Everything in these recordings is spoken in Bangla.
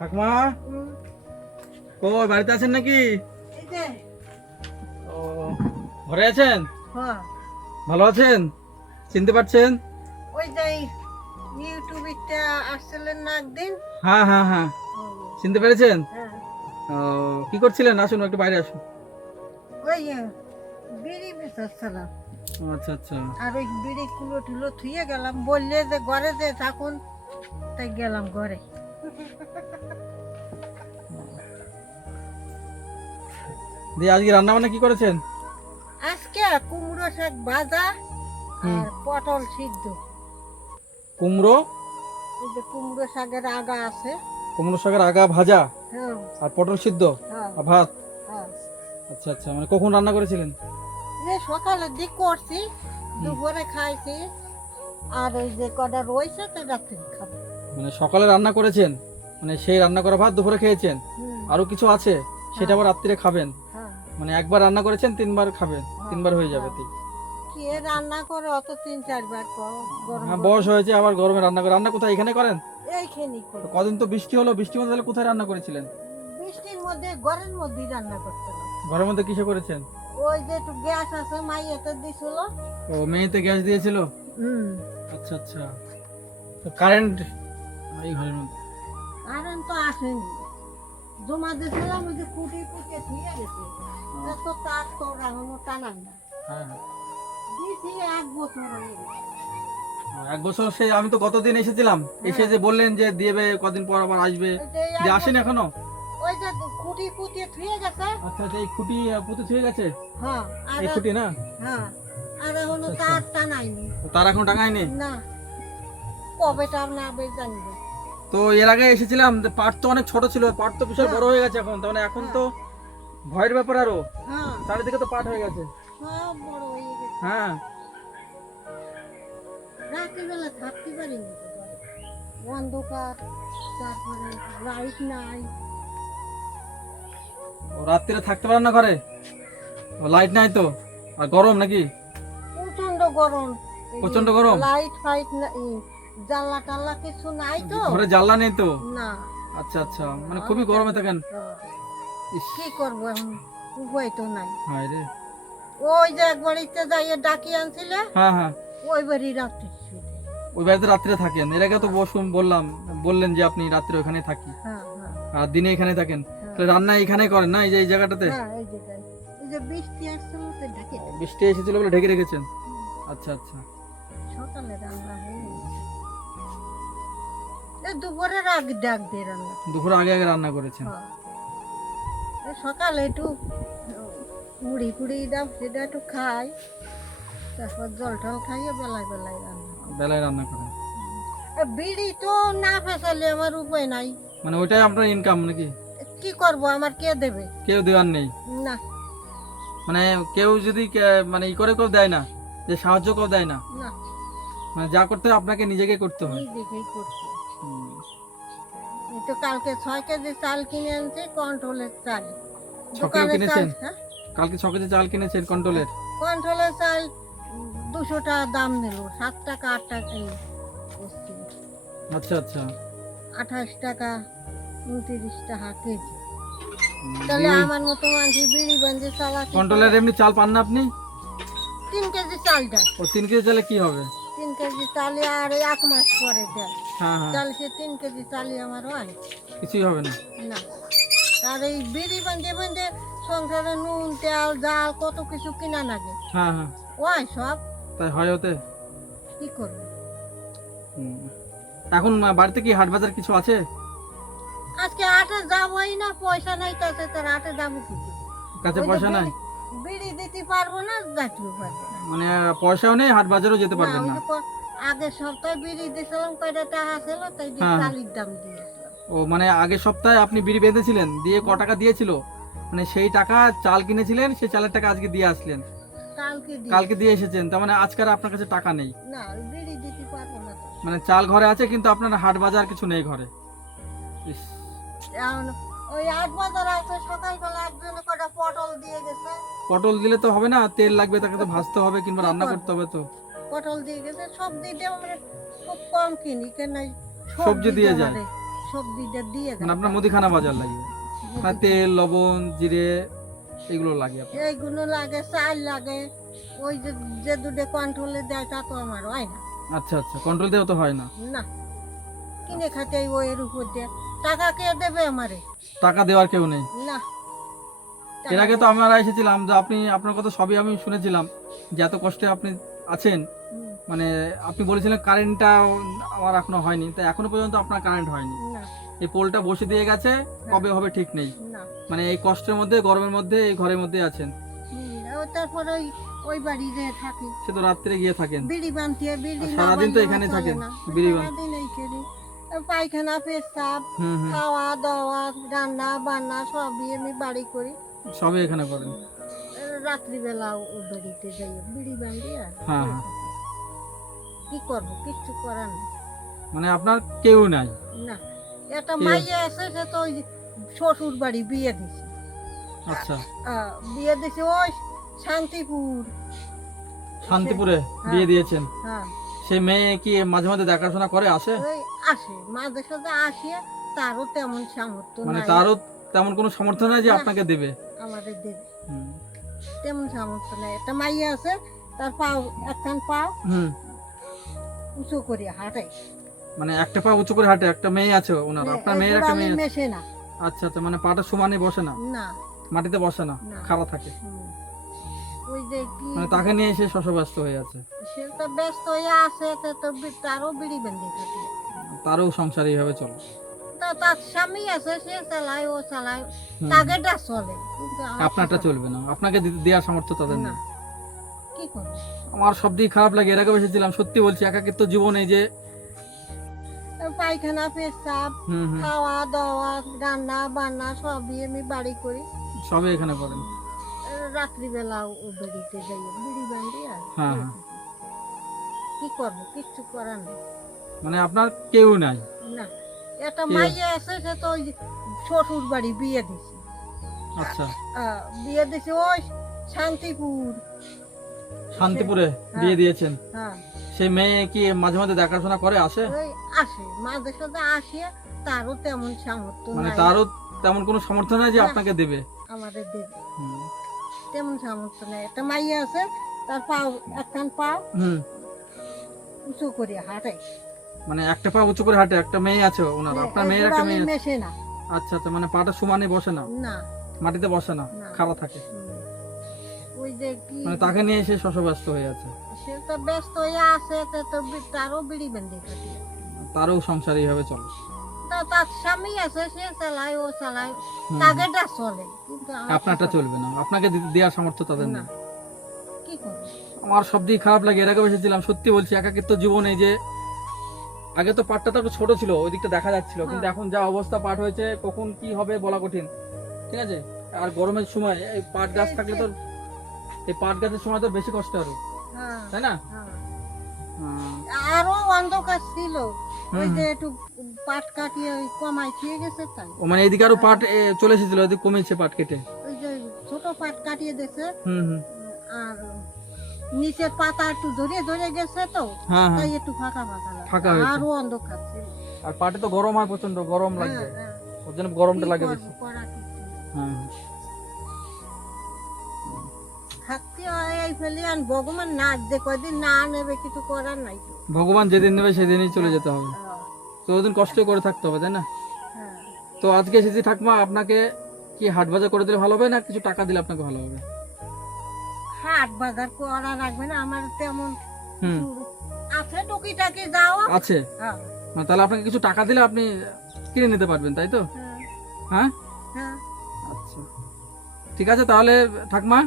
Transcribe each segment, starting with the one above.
ঠাকুমা? কই বাড়িতে আছেন নাকি? ও ঘরে আছেন? হ্যাঁ। ভালো আছেন? চিনতে পারছেন? ওই যে ইউটিউবিটা আসছিলেন না একদিন? হ্যাঁ হ্যাঁ হ্যাঁ। চিনতে পেরেছেন? হ্যাঁ। ও কি করছিলেন? আসুন একটু বাইরে আসুন। ওই বিড়ি বেচাচ্ছিলাম। আচ্ছা আচ্ছা। আর ওই বিড়ি কুলো টুলো থুয়ে গেলাম। বললে যে ঘরে যে থাকুন তাই গেলাম ঘরে। দিয়ে আজকে রান্না বান্না কি করেছেন? আজকে কুমড়ো শাক ভাজা আর পটল সিদ্ধ। কুমড়ো? এই যে কুমড়ো শাকের আগা আছে। কুমড়ো শাকের আগা ভাজা হ্যাঁ। আর পটল সিদ্ধ হ্যাঁ। আর ভাত? হ্যাঁ। আচ্ছা আচ্ছা মানে কখন রান্না করেছিলেন? যে সকালের দিক করছি দুপুরে খাইছি আর ওই যে কটা রয়েছে তো রাত্রে খাব। মানে সকালে রান্না করেছেন? মানে সেই রান্না করা ভাত দুপুরে খেয়েছেন? আরও কিছু আছে? সেটা আবার রাত্রিরে খাবেন? মানে একবার রান্না করেছেন তিনবার খাবেন তিনবার হয়ে যাবে ঠিক কে রান্না করে অত তিন চারবার গরম হ্যাঁ বয়স হয়েছে আবার গরমে রান্না করে। রান্না কোথায় এখানে করেন? এইখানে করে। কদিন তো বৃষ্টি হলো বৃষ্টি মধ্যে তাহলে কোথায় রান্না করেছিলেন? বৃষ্টির মধ্যে ঘরের মধ্যেই রান্না করছিলাম ঘরের মধ্যে কিসে করেছেন? ওই যে একটু গ্যাস আছে মাইয়াতে দিছিল। ও মেয়েতে গ্যাস দিয়েছিল? হুম। আচ্ছা আচ্ছা। তো কারেন্ট এই ঘরের মধ্যে। কারেন্ট তো আসেনি। জমা দিয়েছিলাম ওই যে কুটি কুটে ধুয়ে গেছে তো তার তো রাখানো টানাই না হ্যাঁ। দিয়েছি এক বছর হয়ে গেছে। এক বছর সে আমি তো গতদিন এসেছিলাম এসে যে বললেন যে দিবে কদিন পর আবার আসবে। যে আসেন এখনও? ওই যে খুঁটি ধুয়ে গেছে। আচ্ছা আচ্ছা এই খুঁটি পুঁতে ছুঁয়ে গেছে? হ্যাঁ এই খুঁটি না? হ্যাঁ আর এখনও আচ্ছা, তার টানাইনি তার এখন টাঙায়নি? না। কবে তার না। বে জানবে তো এর আগে এসেছিলাম পাট তো অনেক ছোট ছিল পাট তো বিশাল বড় হয়ে গেছে এখন তার মানে এখন তো ভয়ের ব্যাপার আরও। হ্যাঁ। চারিদিকে তো পাট হয়ে গেছে। হয়ে রাত্রিবেলা থাকতে পারিনি। অন্ধকার তারপরে লাইট নাই। রাত্রিরে থাকতে পারেন না ঘরে? লাইট নাই তো? আর গরম নাকি? প্রচণ্ড গরম। এই প্রচণ্ড গরম? লাইট ফাইট নাই জানলা টাল্লা কিছু নাই তো। ঘরে জানলা নেই তো? না। আচ্ছা আচ্ছা। মানে খুবই গরমে থাকেন? হ্যাঁ। কি করব এখন? উপায় তো নাই। হায় রে। ওই যে এক বাড়িতে যাইয়ে ডাকি আনছিলে হ্যাঁ হ্যাঁ। ওই বাড়ি রাত্রি ওই বাড়িতে রাত্রে থাকেন? এর আগে তো বসুন বললাম বললেন যে আপনি রাত্রে ওখানে থাকি। হ্যাঁ হ্যাঁ। আর দিনে এখানে থাকেন? তাহলে রান্না এখানে করেন না এই যে এই জায়গাটাতে? হ্যাঁ বৃষ্টি এসেছিল বলে ঢেকে রেখেছেন? আচ্ছা আচ্ছা। সকালে রান্না হয়ে দুপুরের আগে ডাক দিয়ে রান্না। দুপুরে আগে আগে রান্না করেছেন? হ্যাঁ। সকালে একটু মুড়ি দাম সেটা একটু খাই। তারপর জল টল খাইয়ে বেলায় বেলায় রান্না বেলায় রান্না করেন? এ বিড়ি তো না ফেসালে আমার উপায় নাই। মানে ওইটাই আপনার ইনকাম নাকি? কি করব আমার কে দেবে? কেউ দেওয়ার নেই? না। মানে কেউ যদি মানে ই করে কেউ দেয় না? যে সাহায্য কেউ দেয় না? মানে যা করতে আপনাকে নিজেকে করতে হয়। নিজেকেই। এই তো কালকে ছয় কেজি চাল কিনে আনছি কন্ট্রোলের চাল। চাল কিনেছেন? হ্যাঁ? কালকে ছ কেজি চাল কিনেছেন কন্ট্রোলের? কন্ট্রোলের চাল দুশো টাকা দাম নিল সাত টাকা আট টাকা আচ্ছা আচ্ছা। আঠাশ টাকা উনত্রিশ টাকা কেজি। তাহলে আমার মতো মানুষ বিড়ি বান্ধে চালাতে কন্ট্রোলের এমনি চাল পান না আপনি? তিন কেজি চাল দেয় ও তিন কেজি চালে কি হবে? তিন কেজি চালে আর এক মাস পরে দেয়। চাল সে তিন কেজি চালি আমার হয়। কিছুই হবে না। না। আর এই বিড়ি সংসারে নুন তেল জাল কত কিছু কিনা লাগে। হ্যাঁ হ্যাঁ। ওই সব। তাই হয় ওতে? কি করবে? এখন বাড়িতে কি হাট বাজার কিছু আছে? আজকে আটে যাবোই না পয়সা নাই তাতে তোর আটে যাব কি? কাছে পয়সা নাই? বিড়ি- দিতে পারব না যাইতেও পারব না। মানে পয়সাও নেই হাট বাজারও যেতে পারবেন না। আগের সপ্তাহে বিড়ি দিয়েছিলাম কয়টা টাকা ছিল তাই দিয়ে হ্যাঁ। চালির দাম দিয়েছিলাম। ও মানে আগের সপ্তাহে আপনি বিড়ি বেঁধেছিলেন দিয়ে ক টাকা দিয়েছিল? মানে সেই টাকা চাল কিনেছিলেন সেই চালের টাকা আজকে দিয়ে আসলেন? কালকে দিয়ে এসেছেন তার মানে আজকে আর আপনার কাছে টাকা নেই? না বিড়ি দিতে পারব না মানে চাল ঘরে আছে কিন্তু আপনার হাট বাজার কিছু নেই ঘরে? ইস, ওই আট বাজার আছে সকালবেলা একজন কটা পটল দিয়ে গেছে। পটল দিলে তো হবে না তেল লাগবে তাকে তো ভাজতে হবে কিংবা রান্না করতে হবে তো। পটল দিয়ে গেছে সবজি দিয়ে আমরা খুব কম কিনি কেন সবজি দিয়ে যায়? সবজিটা দিয়ে মানে আপনার মুদিখানা বাজার লাগবে মানে তেল লবণ জিরে এগুলো লাগে এইগুলো লাগে চাল লাগে ওই যে যে দুটো কন্ট্রোলে দেয় তা তো আমার হয় না। আচ্ছা আচ্ছা কন্ট্রোল দেওয়া তো হয় না। না কিনে খাতে ওই এর উপর দিয়ে। টাকা কে দেবে আমারে? টাকা দেওয়ার কেউ নেই। না। এর আগে তো আমরা এসেছিলাম যে আপনি আপনার কথা সবই আমি শুনেছিলাম যে এত কষ্টে আপনি আছেন। মানে আপনি বলেছিলেন কারেন্টটা আমার এখনও হয়নি তো এখনও পর্যন্ত আপনার কারেন্ট হয়নি। এই পোলটা বসে দিয়ে গেছে কবে হবে ঠিক নেই। মানে এই কষ্টের মধ্যে গরমের মধ্যে এই ঘরের মধ্যে আছেন। তারপরে ওই ওই বাড়িতে থাকি। সে তো রাত্রে গিয়ে থাকেন। বিড়ি বানতে বিড়ি সারাদিন তো এখানে থাকেন। বিড়ি বান- এইখানে পায়খানা পেশাব খাওয়া দাওয়া রান্না বান্না সবই আমি বাড়ি করি। সবই এখানে করেন। রাত্রিবেলা ও বাড়িতে যাই বিড়ি বান্ধি আর হ্যাঁ, হ্যাঁ। কি করব? কিচ্ছু করার নেই। মানে আপনার কেউ নাই? না একটা মাইয়া আছে সে তো ওই শ্বশুর বাড়ি বিয়ে দিছে। আচ্ছা। বিয়ে দিছে ওই শান্তিপুর। শান্তিপুরে বিয়ে দিয়েছেন? হ্যাঁ। সে মেয়ে কি মাঝে মাঝে দেখাশোনা করে আসে? আসে মাঝে সাথে আসে তারও তেমন সামর্থ্য মানে তারও তেমন কোনো সামর্থ্য নাই যে আপনাকে দেবে? আমাদের দেবে। হুম। তেমন সামর্থ্য নাই। একটা মাইয়া আছে তার পাও একখান পাও হুম। উঁচু করে হাঁটে। মানে একটা পা উঁচু করে হাঁটে একটা মেয়ে আছে ওনার আপনার মেয়ের একটা মেয়ে মেশে না। আচ্ছা আচ্ছা মানে পাটা সমানে বসে না? না। মাটিতে বসে না। খাড়া থাকে? ওই যে কি মানে তাকে নিয়ে সে শশব্যস্ত হয়ে আছে? সে তো ব্যস্ত হয়ে আছে তা তো তারও বিড়ি বেঁধে থাকে। তারও সংসার এইভাবে চলে? তা তার স্বামী আছে সে চালায় ও চালায়। তাগেটা চলে কিন্তু আপনারটা চলবে না। আপনাকে দেওয়ার সামর্থ্য তাদের? না। কি করব? আমার সব দিক খারাপ লাগে এর আগে এসেছিলাম সত্যি বলছি একাকিত্ব জীবন যে পায়খানা পেশাব খাওয়া দাওয়া রান্না বান্না সবই আমি বাড়ি করি। সবই এখানে করেন? রাত্রিবেলা যাই বিড়ি আর হ্যাঁ, হ্যাঁ। কি করব কিচ্ছু করার নেই। মানে আপনার কেউ নাই? না একটা? মাইয়া আছে সে তো শ্বশুর বাড়ি বিয়ে দিছে। আচ্ছা। বিয়ে দিছে ওই শান্তিপুর। শান্তিপুরে বিয়ে দিয়েছেন। হ্যাঁ। সে মেয়ে কি মাঝে মাঝে দেখাশোনা করে আসে? আসে মাঝে সাথে আসে তারও তেমন সামর্থ্য মানে তারও তেমন কোনো সামর্থ্য নাই যে আপনাকে দেবে? আমাদের দেবে। তেমন সামর্থ্য নেই। একটা মাইয়া আছে তার পাও একখান পাও উঁচু করে হাঁটে। মানে একটা পা উঁচু করে হাঁটে একটা মেয়ে আছে ওনার। আপনার মেয়ের একটা মেয়ে আছে। আচ্ছা আচ্ছা মানে পাটা সমানে বসে না? না। মাটিতে বসে না। খাড়া থাকে। ওই যে কি মানে তাকে নিয়ে সে শশব্যস্ত হয়ে আছে। সে তো ব্যস্ত হয়ে আছে তা তো বি- তারও বিড়ি বেঁধে তারও সংসার এইভাবে চলে। তা তার স্বামী আছে সে চালায় ও চালায় তাগেটা চলে কিন্তু আমার আপনারটা চলবে না। আপনাকে দিতে- দেওয়ার সামর্থ্য তাদের না। কি করব? আমার সব দিক খারাপ লাগে এর আগে সত্যি বলছি একাকিত্ব জীবন যে আগে তো পাটটা তো একটু ছোট ছিল ওই দিকটা দেখা যাচ্ছিল কিন্তু হ্যাঁ। এখন যা অবস্থা পাট হয়েছে কখন কি হবে বলা কঠিন। ঠিক আছে? আর গরমের সময় এই পাট গাছ থাকলে তো এই পাট গাছের সময় তো বেশি কষ্ট হবে। হ্যাঁ তাই না? হ্যাঁ। আরও অন্ধকার ছিল। ওই যে একটু পাট কাটিয়ে ওই কমাই খেয়ে গেছে তাই। ও মানে এদিকে আরও পাট চলে এসেছিল কমেছে পাট কেটে। ওই যে ছোট পাট কাটিয়ে দিয়েছে। হুম হুম। আর নিচের পাতা একটু ধরে ধরে গেছে তো। হ্যাঁ হ্যাঁ। তাই একটু ফাঁকা ফাঁকা ফাঁকা হয়েছে। আরও অন্ধকার ছিল। আর পাটে তো গরম হয় প্রচণ্ড গরম হ্যাঁ, হ্যাঁ। ওর জন্য গরমটা লাগে বেশি। হ্যাঁ হ্যাঁ। থাকতে হয় এই ফেলে আর ভগবান না যে কদিন না নেবে কিছু করার নাই তো। ভগবান যেদিন নেবে সেদিনই চলে যেতে হবে। হ্যাঁ, তো ওদিন কষ্ট করে থাকতে হবে তাই না? হ্যাঁ। তো আজকে এসেছি ঠাকমা আপনাকে কি হাট বাজার করে দিলে ভালো হবে না কিছু টাকা দিলে আপনাকে ভালো হবে? হাট বাজার করা লাগবে না আমার তেমন আছে টুকিটাকি যাও। আছে? হ্যাঁ। তাহলে আপনাকে কিছু টাকা দিলে আপনি কিনে নিতে পারবেন তাই তো? হ্যাঁ, হ্যাঁ? হ্যাঁ। আচ্ছা। ঠিক আছে তাহলে ঠাকমা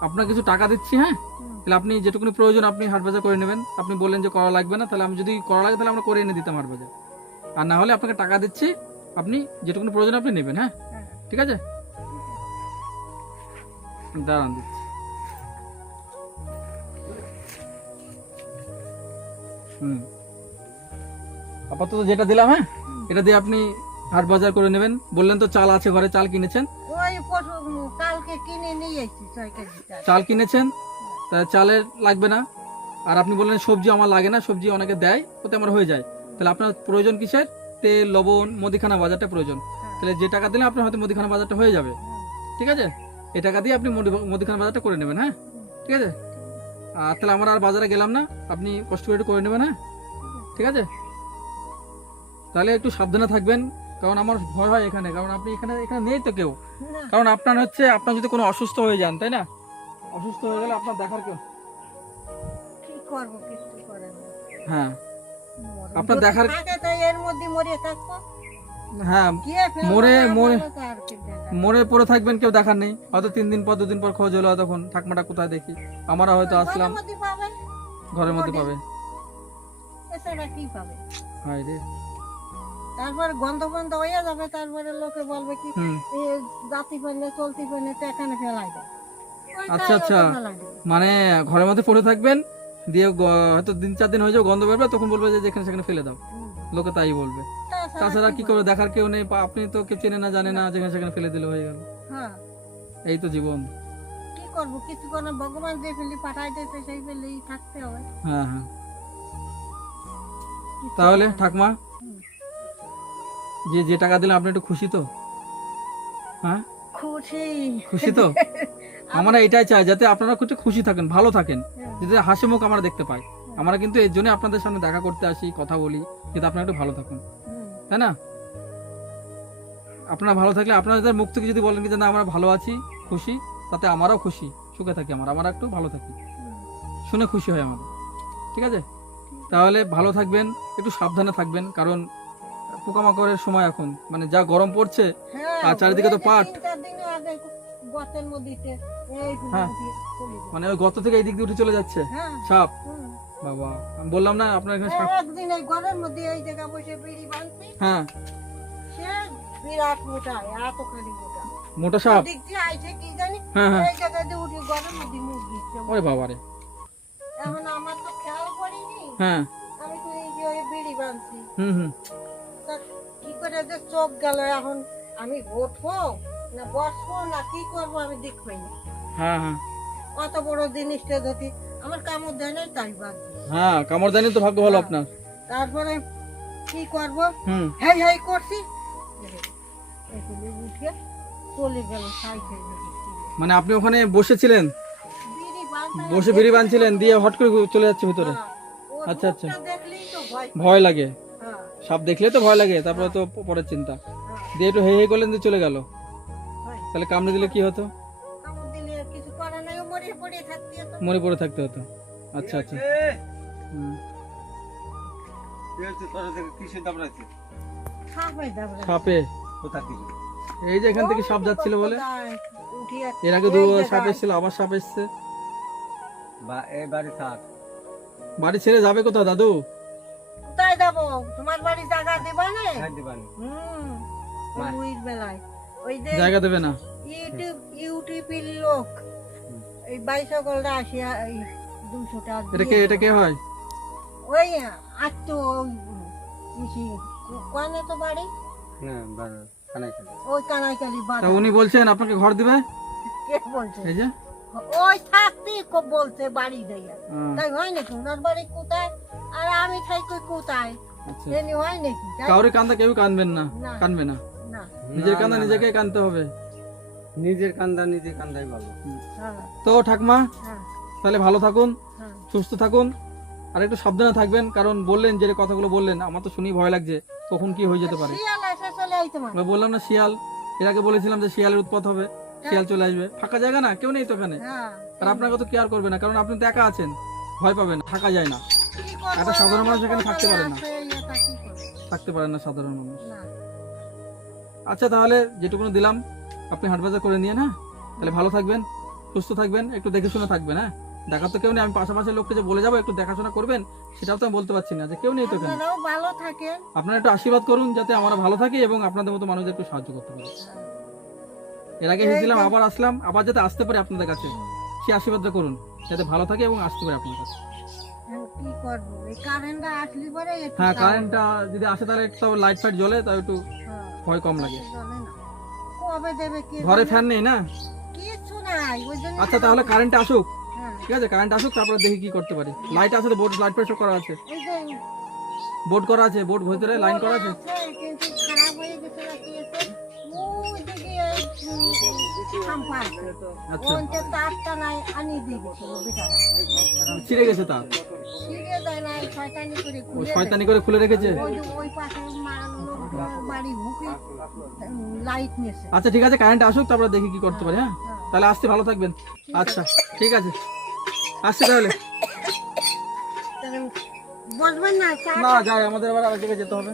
আপনার কিছু টাকা দিচ্ছি হ্যাঁ? তাহলে আপনি যেটুকুনি প্রয়োজন আপনি হাট বাজার করে নেবেন। আপনি বললেন যে করা লাগবে না তাহলে আমি যদি করা লাগে তাহলে আমরা করে এনে দিতাম হাট বাজার। আর না হলে আপনাকে টাকা দিচ্ছি আপনি যেটুকুনি প্রয়োজন আপনি নেবেন হ্যাঁ? হ্যাঁ। ঠিক আছে? দাঁড়ান দিচ্ছি। হুম আপাতত যেটা দিলাম হ্যাঁ? এটা দিয়ে আপনি হাট বাজার করে নেবেন। বললেন তো চাল আছে ঘরে চাল কিনেছেন। চাল। কিনেছেন? তা চালের লাগবে না। আর আপনি বললেন সবজি আমার লাগে না, সবজি অনেকে দেয়, ওতে আমার হয়ে যায়। তাহলে আপনার প্রয়োজন কিসের? তেল, লবণ, মুদিখানা বাজারটা প্রয়োজন। তাহলে যে টাকা দিলে আপনার হয়তো মুদিখানা বাজারটা হয়ে যাবে। ঠিক আছে? এই টাকা দিয়ে আপনি মুদি- মুদিখানা বাজারটা করে নেবেন হ্যাঁ? ঠিক আছে? আর তাহলে আমরা আর বাজারে গেলাম না। আপনি কষ্ট করে করে নেবেন হ্যাঁ? ঠিক আছে? তাহলে একটু সাবধানে থাকবেন। কারণ আমার ভয় হয় এখানে কারণ আপনি এখানে এখানে নেই তো কেউ। কারণ আপনার হচ্ছে আপনার যদি কোনো অসুস্থ হয়ে যান তাই না? অসুস্থ হয়ে গেলে আপনার দেখার কেউ হ্যাঁ। আপনার দেখার- এর মধ্যে মরে থাকব হ্যাঁ মরে- মরে-। মরে পড়ে থাকবেন কেউ দেখার নেই। হয়তো তিন দিন পর দুদিন পর খোঁজ হলো তখন ঠাকমাটা কোথায় দেখি। আমরা হয়তো আসলাম। ঘরের মধ্যে পাবে? হায় রে। তারপরে গন্ধ গন্ধ হয়ে যাবে তারপরে লোকে বলবে কি জাতি পারলে চলতি পারলে তো এখানে ফেলাই দেয়। আচ্ছা, আচ্ছা। মানে ঘরের মধ্যে পড়ে থাকবেন দিয়ে হয়তো দিন চার দিন হয়ে যাবে গন্ধ বেরবে তখন বলবে যে যেখানে সেখানে ফেলে দাও। লোকে তাই বলবে। তাছাড়া কি? করবে? দেখার কেউ নেই আপনি তো কেউ চেনে না জানে না যেখানে সেখানে ফেলে দিলে হয়ে গেল। হ্যাঁ। এই তো জীবন। কি করব? কিছু করে ভগবান যে ফেলি পাঠাই দিয়েছে সেই ফেলেই থাকতে হবে। হ্যাঁ হ্যাঁ। তাহলে ঠাকমা। যে যে টাকা দিলে আপনি একটু খুশি তো? হ্যাঁ? খুশি। খুশি তো? আমরা এটাই চাই যাতে আপনারা একটু খুশি থাকেন ভালো থাকেন। হ্যাঁ, যাতে হাসি মুখ আমরা দেখতে পাই। আমরা কিন্তু এর জন্য আপনাদের সামনে দেখা করতে আসি কথা বলি কিন্তু আপনারা একটু ভালো থাকুন। তাই না? আপনারা ভালো থাকলে আপনাদের মুখ থেকে যদি বলেন যে না আমরা ভালো আছি খুশি তাতে আমারও খুশি সুখে থাকি আমার আমরা একটু ভালো থাকি। শুনে খুশি হয় আমাদের। ঠিক আছে? তাহলে ভালো থাকবেন একটু সাবধানে থাকবেন কারণ পোকামাকড়ের সময় এখন। মানে যা গরম পড়ছে হ্যাঁ, আর চারিদিকে তো পাট। হ্যাঁ। মানে ওই গত থেকে এই দিক দিয়ে উঠে চলে যাচ্ছে? হ্যাঁ, সাপ? বাবা আমি বললাম না আপনার এখানে সাপ? একদিন এই ঘরের মধ্যে এই জায়গা বসে বিড়ি বাঁধছি হ্যাঁ। সে বিরাট মোটা এতখানি মোটা। মোটা সাপ? দিক দিয়ে আইছে কি জানি? হ্যাঁ হ্যাঁ। এই জায়গায় দিয়ে উঠে ঘরের মধ্যে মুখ দিচ্ছে। ওরে বাবা রে। এখন আমার তো খেয়াল হ্যাঁ। আমি তো এই যে বিড়ি বাঁধছি হুম হুম। করে যে চোখ গেল এখন আমি উঠবো না বসবো না কি করব আমি দেখ পাইনি হ্যাঁ হ্যাঁ। অত বড় জিনিসটা আমার কামড় দেয় নাই তাই বাদ হ্যাঁ কামড় দেয়নি তো ভাগ্য ভালো আপনার। তারপরে কি করব? হুম। হেই হেই করছি। উঠে চলে গেল মানে আপনি ওখানে বসেছিলেন? বসে বিড়ি বানছিলেন দিয়ে হট করে চলে যাচ্ছে ভিতরে। হ্যাঁ, আচ্ছা, আচ্ছা। ভয় লাগে। হ্যাঁ, সাপ দেখলে তো ভয় লাগে তারপরে তো পরের চিন্তা। দিয়ে একটু হে হে করলেন দিয়ে চলে গেল। তাহলে কামড়ে দিলে কি হতো? কামড় দিলে আর কিছু করার নাই ও মরে পড়ে থাকতে হতো। মরে পড়ে থাকতে হতো। আচ্ছা আচ্ছা। সাপে। এই যে এখান থেকে সাপ যাচ্ছিল বলে। এর আগে দু সাপ এসেছিল আবার সাপ এসছে। বাড়ি ছেড়ে যাবে কোথাও দাদু? যাব। তোমার বাড়ি জায়গা দেবা না? হুম। বেলায়। ওই যে জায়গা দেবে না? ইউটিউব ইউটিউবের লোক। এই বাইসকলটা আসিয়া এই দুশো টাকা এটা কে এটা কে হয়? ওই আত্ম ইসি। কোয়ানে তো বাড়ি? হ্যাঁ বাড়ি খানাই খাই ওই কানাইকালি বাড়ি উনি বলছেন আপনাকে ঘর দিবে? কে বলছে? এই যে। ওই থাকতে খুব বলছে বাড়ি দেয়া তাই হয় নাকি? ওনার বাড়ি কোথায়? আর আমি থাকি কোথায়? আচ্ছা। হয় নাকি? কাউরে কান্দা কেউ কানবেন না। কানবে না। নিজের কান্দা। নিজেকে কানতে হবে। নিজের কান্দা নিজের কান্দাই ভালো। হ্যাঁ। তো ঠাকমা হ্যাঁ। তাহলে ভালো থাকুন হ্যাঁ। সুস্থ থাকুন। আর একটু সাবধানে থাকবেন কারণ বললেন যে কথাগুলো বললেন আমার তো শুনেই ভয় লাগছে কখন কি হয়ে যেতে পারে। শিয়াল এসে চলে আইতে মানে আমরা বললাম না শিয়াল এর আগে বলেছিলাম যে শিয়ালের উৎপাত হবে শিয়াল চলে আসবে। ফাঁকা জায়গা না? কেউ নেই তো ওখানে হ্যাঁ। আর আপনাকে তো কেয়ার করবে না কারণ আপনি তো একা আছেন। ভয় পাবেন থাকা যায় না? একটা সাধারণ মানুষ এখানে থাকতে পারে না। থাকতে পারেন না সাধারণ মানুষ। আচ্ছা তাহলে দিলাম আপনি হাট বাজার করে নিয়ে না তাহলে ভালো থাকবেন সুস্থ থাকবেন একটু দেখে শুনে থাকবেন হ্যাঁ? দেখা তো কেউ নেই আমি পাশাপাশি লোককে যে বলে যাব একটু দেখাশোনা করবেন সেটাও তো আমি বলতে পারছি না যে কেউ নেই তো আপনারাও ভালো থাকেন আপনারা একটু আশীর্বাদ করুন যাতে আমরা ভালো থাকি এবং আপনাদের মতো মানুষদের একটু সাহায্য করতে পারি। এর আগে এসেছিলাম আবার আসলাম আবার যাতে আসতে পারে আপনাদের কাছে সেই আশীর্বাদটা করুন যাতে ভালো থাকে এবং আসতে পারে আপনার কাছে। কি করব? এই কারেন্টটা আসলে পরে হ্যাঁ কারেন্টটা যদি আসে তাহলে একটু লাইট ফাইট জ্বলে তাও একটু হ্যাঁ, ভয় কম লাগে। কবে দেবে কি ঘরে ফ্যান নেই না? কিচ্ছু নাই ওই জন্য আচ্ছা তাহলে কারেন্ট আসুক। হ্যাঁ, ঠিক আছে কারেন্ট আসুক তারপরে দেখি কি করতে পারি। লাইট আছে তো বোর্ড লাইট ফাইট সব করা আছে। বোর্ড করা আছে বোর্ড ভিতরে লাইন করা আছে। আছে, কিন্তু খারাপ হয়ে গেছে। আছে আচ্ছা। তারটা নাই আনি বেটারা গেছে তার? ছিঁড়ে নাই শয়তানি করে খুলে শয়তানি করে খুলে রেখেছে? ওই পাশে বাড়ি হুকি লাইট নিয়েছে আচ্ছা ঠিক আছে কারেন্ট আসুক তারপরে দেখি কি করতে পারি হ্যাঁ। তাহলে আসতে ভালো থাকবেন। আচ্ছা ঠিক আছে। আসছি তাহলে। বসবেন না না যাই আমাদের আবার আরেক জায়গায় যেতে হবে।